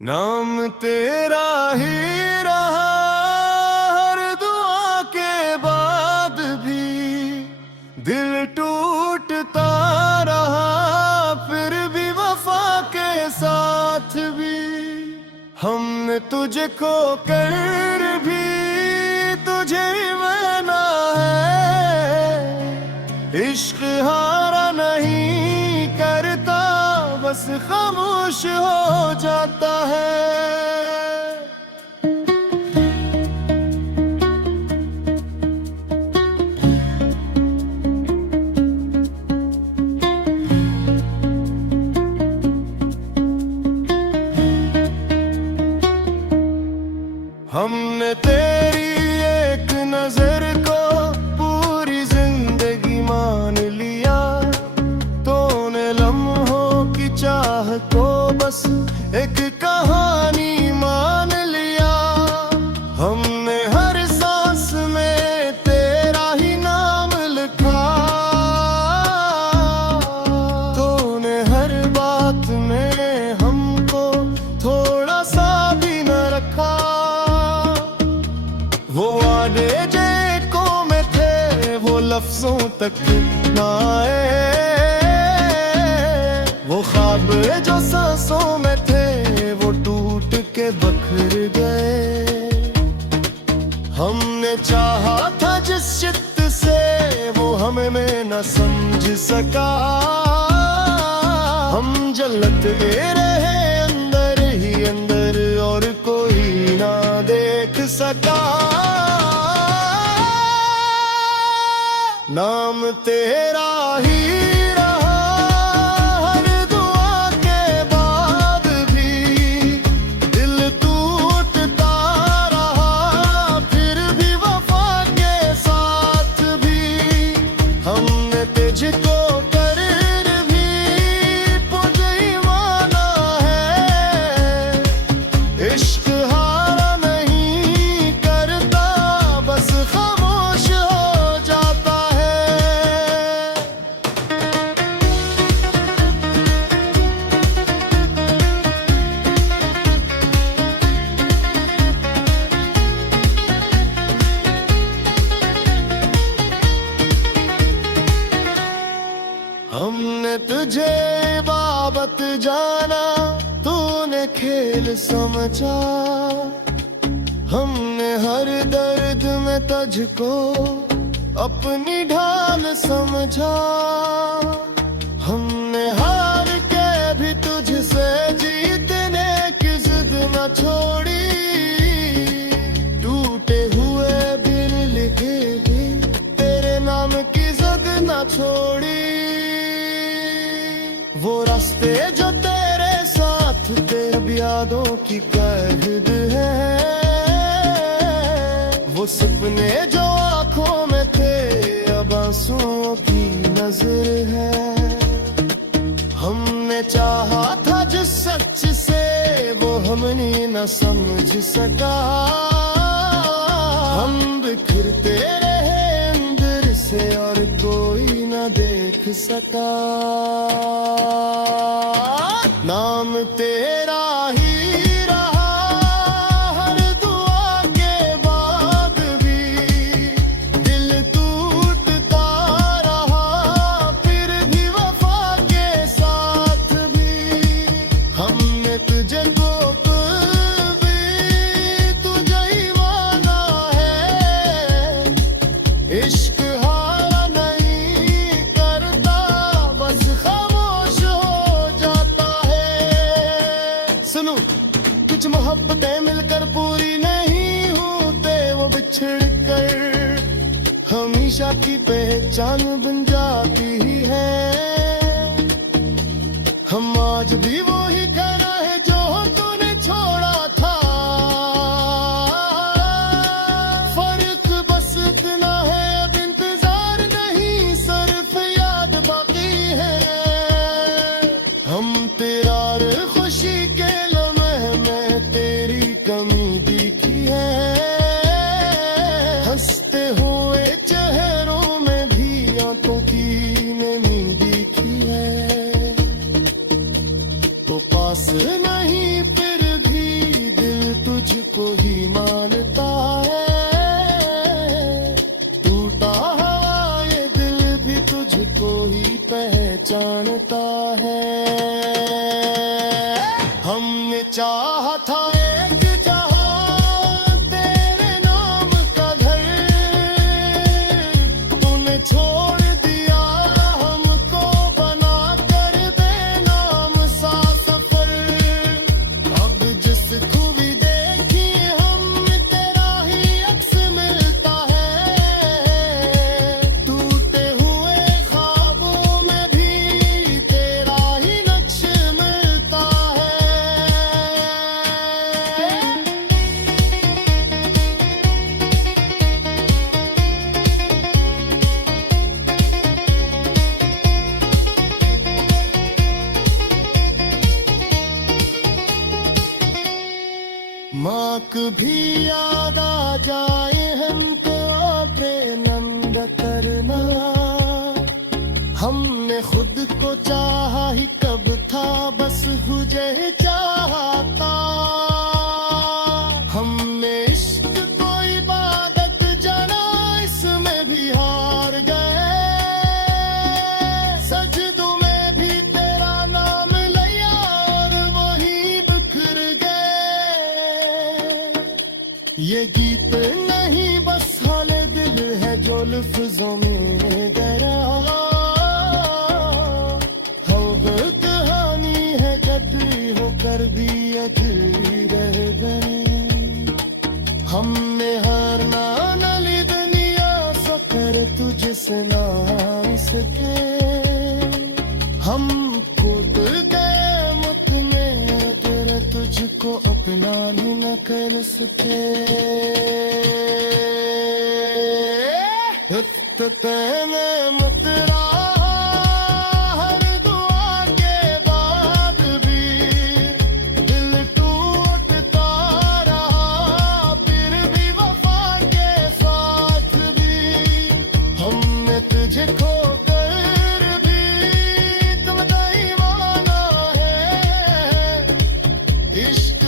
नाम तेरा ही रहा हर दुआ के बाद भी, दिल टूटता रहा फिर भी वफा के साथ भी। हमने तुझको कर भी तुझे माना है, इश्क हारा नहीं करता बस खामोश हो जाता है। हमने तेरी एक नजर को पूरी जिंदगी मान लिया, तूने लम्हों की चाह को बस एक कहानी मान लिया। हमने हर सांस में तेरा ही नाम लिखा, तूने हर बात में हमको थोड़ा सा भी न रखा। वो वादे जो में थे वो लफ्जों तक ना आए, वो ख्वाब जो सांसों में थे वो टूट के बखर गए। हमने चाहा था जिस चित्त से वो हमें में न समझ सका, हम जलते रहे अंदर ही अंदर और कोई ना देख सका। नाम तेरा ही रहा हर दुआ के बाद भी, दिल टूटता रहा फिर भी वफा के साथ भी। हमने तुझको कर भी तुझे ही माना है, इश्क हारा नहीं करता बस खामोश हो जाता है। हमने तुझे बाबत जाना, तूने खेल समझा। हमने हर दर्द में तुझको अपनी ढाल समझा। हमने हार के भी तुझसे जीतने की जिद न छोड़ी, टूटे हुए दिल लिखे भी तेरे नाम की जिद न छोड़ी। वो रास्ते जो तेरे साथ थे अब यादों की कैद है, वो सपने जो आंखों में थे अब आंसुओं की नजर है। हमने चाहा था जिस सच से वो हमने न समझ सका, हम बिखरते रहे अंदर से और कोई न देख सका। नाम तेरा ही रहा हर दुआ के बाद भी, दिल टूटता रहा फिर भी वफा के साथ भी। हमने तुझे को भी तुझे ही माना है, इश्क हारा नहीं करता बस खामोश हो जाता है। सुनो, कुछ मोहब्बतें मिलकर पूरी नहीं होते, वो बिछड़ कर हमेशा की पहचान बन जाती है। हम आज भी वो ही करा है जो तूने छोड़ा था, फर्क बस इतना है अब इंतजार नहीं सिर्फ याद बाकी है। हम तेरा खुशी के लम्हे में तेरी कमी दिखी है, हंसते हुए चेहरों में भी आंखों की नमी दिखी है। तो हमने चाहा था एक जहां तेरे नाम का घर, तूने छोड़ दिया हमको बना कर बेनाम सा सफर। अब जिस खूबी देखी हम तेरा ही अक्स मिलता है, टूटे हुए ख्वाबों में भी तेरा ही नक्श मिलता है। माँ कभी याद आ जाए हमको प्रेम करना, हमने खुद को चाहा ही कब था, बस तुझे चाहता। हमने इश्क को इबादत जाना, इसमें भी हार गए, सजदों में भी तेरा नाम लिया और वही बिखर गए। ये गीत नहीं बस हाल दिल है जो लफ्जों में गहरा, कहानी है कदरी होकर भी अधूरी रह गए। हमने हारना न ली दुनिया सफर तुझसे ना सके, हम कूद गए मुख में अगर तुझको अपना ही न कर सके। तेने मत हर दुआ के बाद भी दिल टूटता रहा, फिर भी वफा के साथ भी हमने तुझे खोकर भी तुम दीवाना है। इश्क